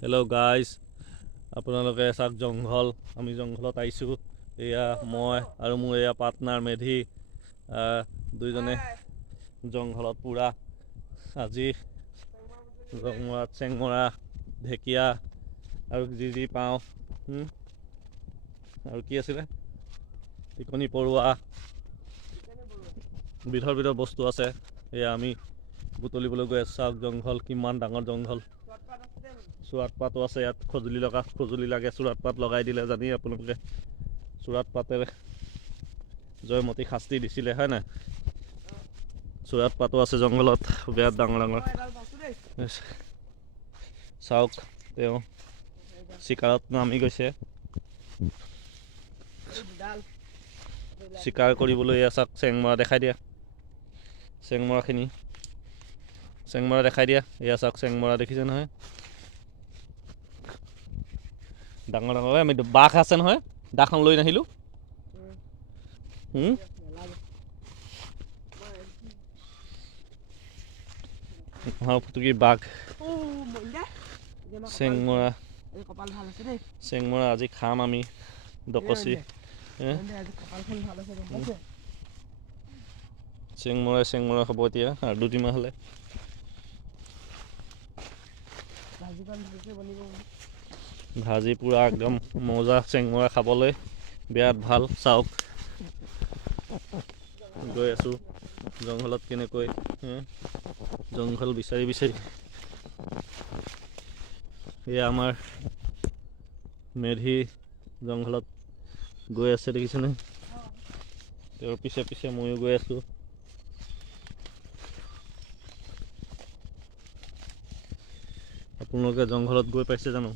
Hello' guys, আপোনালোকে চাওক জংঘল। আমি জংঘলত আহিছোঁ। এয়া মই আৰু মোৰ এয়া পাৰ্টনাৰ মেধি, দুইজনে জংঘলত পূৰা আজি জংঘলত চেংমৰা, ঢেকীয়া আৰু যি পাওঁ আৰু কি আছিলে টিকনি পৰুৱা, বিধৰ বস্তু আছে। এয়া আমি বুটলিবলৈ গৈ আছোঁ। চাওক জংঘল কিমান ডাঙৰ জংঘল। চোৰাত পাতো আছে ইয়াত। সঁজুলি লাগে। চোৰাত পাত লগাই দিলে জানি আপোনালোকে, চোৰাত পাতেৰে জয়মতীক শাস্তি দিছিলে হয় নাই। চোৰাত পাতো আছে জংঘলত, বিৰাট ডাঙৰ ডাঙৰ। চাওক তেওঁ চিকাৰত নামি গৈছে। চিকাৰ কৰিবলৈ চাওক চেংমৰা দেখাই দিয়া। চেংমৰা দেখাই দিয়া। এয়া চাওক চেংমৰা দেখিছে নহয়, ডাঙৰ ডাঙৰ। আমি বাঘ আছে নহয়, দাখন লৈ নাহিলোঁ। ফুটুকী বাঘ, চেংমৰা আজি খাম আমি ডকচি। চেংমৰা হ'ব এতিয়া আৰু 2 মাহ হ'লে। ভাজি পূৰা একদম মজা। চেংমৰা খাবলৈ বিৰাট ভাল। চাওক গৈ আছোঁ জংঘলত কেনেকৈ, জংঘল বিচাৰি এয়া আমাৰ মেধি জংঘলত গৈ আছে দেখিছেনে। তেওঁৰ পিছে ময়ো গৈ আছোঁ। আপোনালোকে জংঘলত গৈ পাইছে জানো?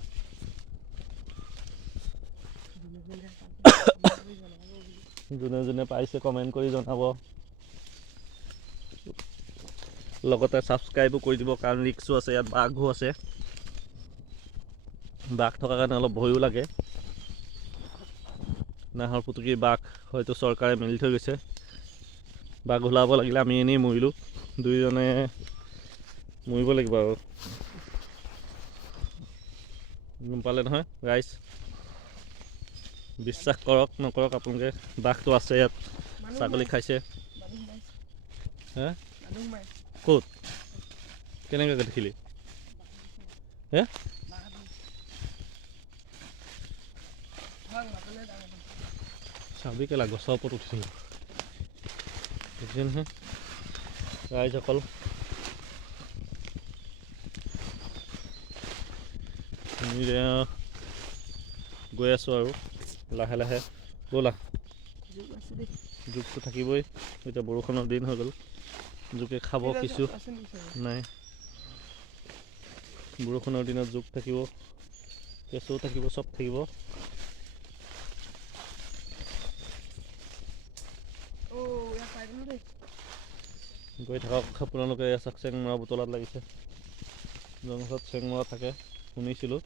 যোনে পাইছে কমেণ্ট কৰি জনাব। লগতে ছাবস্ক্ৰাইবো কৰি দিব, কাৰণ ৰিক্সো আছে ইয়াত। বাঘো আছে। বাঘ থকাৰ কাৰণে অলপ ভয়ো লাগে। নাহৰ ফুটুকী বাঘ হয়তো চৰকাৰে মেলি থৈ গৈছে। বাঘ ওলাব লাগিলে আমি এনেই মৰিলোঁ। দুইজনে মৰিব লাগিব আৰু। গম পালে নহয় ৰাইজ। বিশ্বাস কৰক নকৰক আপোনালোকে, বাঘটো আছে ইয়াত। ছাগলী খাইছে। ক'ত কেনেকৈ দেখিলি? চাবি কেলা, গছৰ ওপৰত উঠি দেখিছে নহয় ৰাইজসকল। আমি গৈ আছোঁ আৰু লাহে লাহে। ব'লা, জোকটো থাকিবই। এতিয়া বৰষুণৰ দিন হৈ গ'ল, জোকে খাব কিছু নাই। বৰষুণৰ দিনত জোক থাকিব, কেঁচু থাকিব, চব থাকিব। গৈ থাকক আপোনালোকে। চাওক চেংমৰা বুটলাত লাগিছে। জংঘলত চেংমৰা থাকে শুনিছিলোঁ,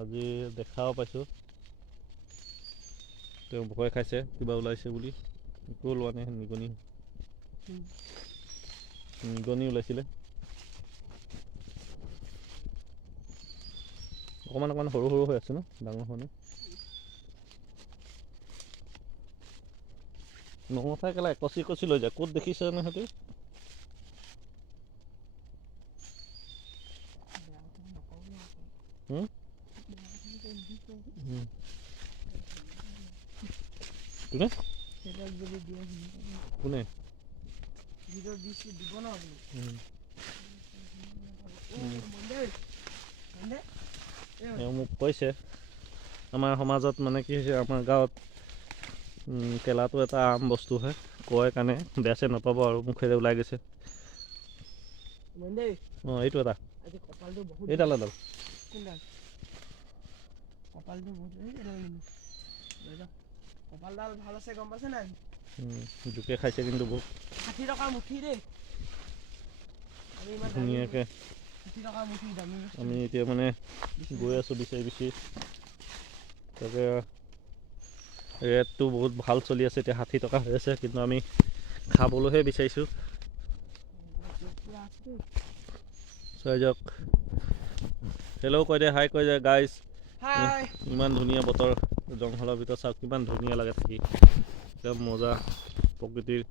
আজি দেখাও পাইছোঁ। তেওঁ ভয় খাইছে কিবা ওলাইছে বুলি। একো ওলোৱা নাই। নিগনি ওলাইছিলে। অকণমান সৰু হৈ আছে ন, ডাঙৰ হোৱা নাই। নমতাই কেলা কচি লৈ যায়। ক'ত দেখিছে জানো সিহঁতে। কোনে মোক কৈছে, আমাৰ সমাজত মানে কি হৈছে, আমাৰ গাঁৱত কেলাটো এটা আম বস্তু হয়, কয় কাৰণে বেয়া চেয়া নাপাব আৰু। মুখেৰে ওলাই গৈছে। এইটো এটা এইডাল কপালডাল ভাল আছে, গম পাইছে নাই? জোকে খাইছে কিন্তু বহুত। 60 টকা মুঠি দেই। ধুনীয়াকৈ আমি এতিয়া মানে গৈ আছোঁ বিচাৰি। তাকে ৰেটটো বহুত ভাল চলি আছে এতিয়া। 60 টকা হৈ আছে, কিন্তু আমি খাবলৈহে বিচাৰিছোঁ। চাই যাওক হেল্ল' কৈ দে হাই কৈ দে গাইজ হাই ইমান ধুনীয়া বতৰ জংঘলৰ ভিতৰত চাওক কিমান ধুনীয়া লাগে থাকি একদম মজা প্ৰকৃতিৰ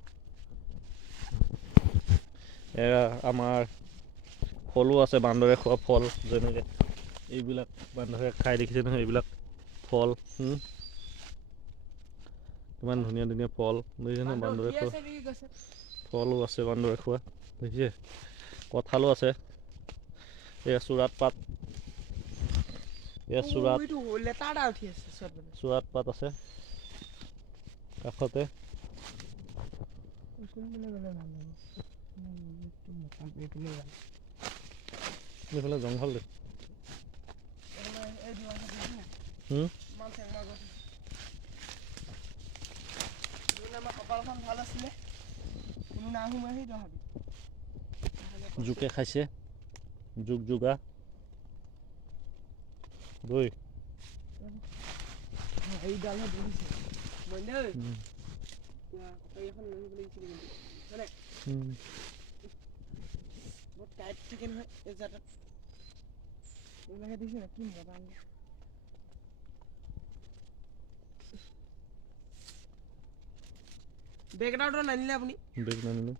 এয়া আমাৰ ফলো আছে বান্দৰে খোৱা ফল যেনেকৈ এইবিলাক বান্দৰে খাই দেখিছে নহয় এইবিলাক ফল কিমান ধুনীয়া ধুনীয়া ফল দেখিছে নহয় বান্দৰে খোৱা ফলো আছে বান্দৰে খোৱা দেখিছে কঁঠালো আছে এয়া চুৰাত পাত এয়া চুৰাত পাত আছে কাষতে এইফালে জংঘল দেখ জোকে খাইছে জোক জোগা দৈ বেগ এটা নানিলে আপুনি বেগ নানিলো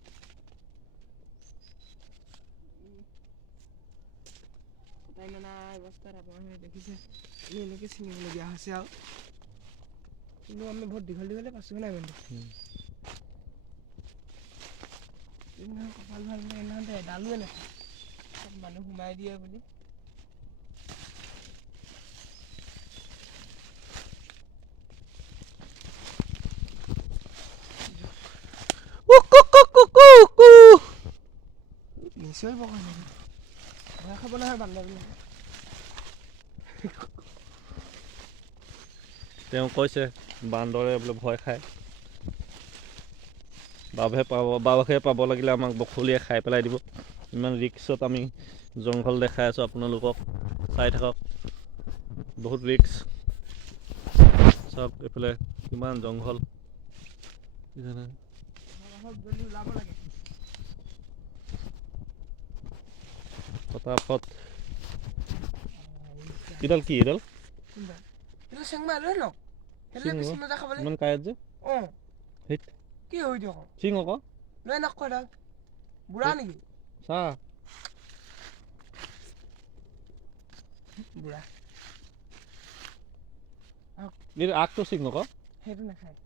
অৱস্থাত আপোনালোকে দেখিছে আমি এনেকৈ ছিঙিবলগীয়া হৈছে আৰু কিন্তু আমি বহুত দীঘল দীঘলে পাইছোঁ নাই কিন্তু কপাল ভাল এনেহতে এডালোৱে নাখায় চব মানুহ সোমাই দিয়ে বুলি নিশ্চয় ভয় খাব নহয় বান্দৰবিলাক তেওঁ কৈছে বান্দৰে বোলে ভয় খায় বাঘে পাব লাগিলে আমাক বখলিয়াই খাই পেলাই দিব ইমান ৰিক্সত আমি জংঘল দেখাই আছোঁ আপোনালোকক চাই থাকক বহুত ৰিক্স চাওক এইফালে কিমান জংঘল ফটাফট এডাল কি এডাল ইমান কাঁইট যে কি হৈ দিয়ক চিং আকৌ লৈ নকয় এডাল বুঢ়া নেকি চা বুঢ়া এইটো আগটো চিং আকৌ সেইটো নাখায়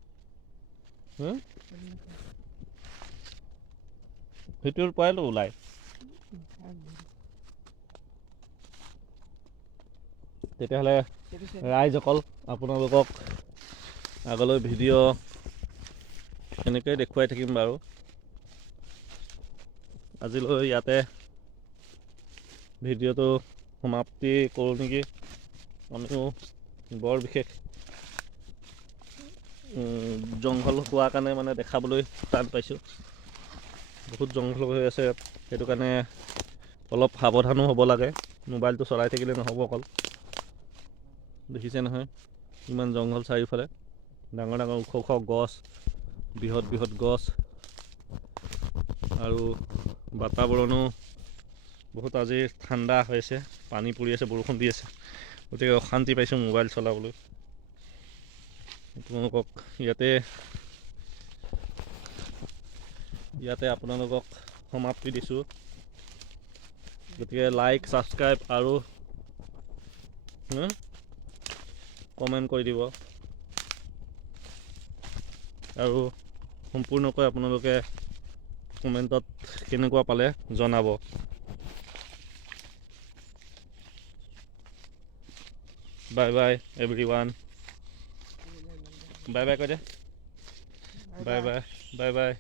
সেইটোৰ পৰাইতো ওলাই তেতিয়াহ'লে ৰাইজসকল আপোনালোকক আগলৈ ভিডিঅ' এনেকৈ দেখুৱাই থাকিম বাৰু আজিলৈ ইয়াতে ভিডিঅ'টো সমাপ্তি কৰোঁ নেকি আমিও বৰ বিশেষ জংঘল হোৱাৰ কাৰণে মানে দেখাবলৈ টান পাইছোঁ বহুত জংঘল হৈ আছে সেইটো কাৰণে অলপ সাৱধানো হ'ব লাগে মোবাইলটো চলাই থাকিলে নহ'ব অকল দেখিছে নহয় ইমান জংঘল চাৰিওফালে ডাঙৰ ডাঙৰ ওখ ওখ গছ বৃহৎ বৃহৎ গছ আৰু বাতাবৰণো বহুত আজি ঠাণ্ডা হৈছে পানী পৰি আছে বৰষুণ দি আছে গতিকে অশান্তি পাইছোঁ মোবাইল চলাবলৈ আপোনালোকক ইয়াতে আপোনালোকক সমাপ্তি দিছোঁ গতিকে লাইক ছাবস্ক্ৰাইব আৰু কমেণ্ট কৰি দিব আৰু সম্পূৰ্ণকৈ আপোনালোকে কমেণ্টত কেনেকুৱা পালে জনাব bye bye everyone bye bye কৈ দে বাই বাই বাই বাই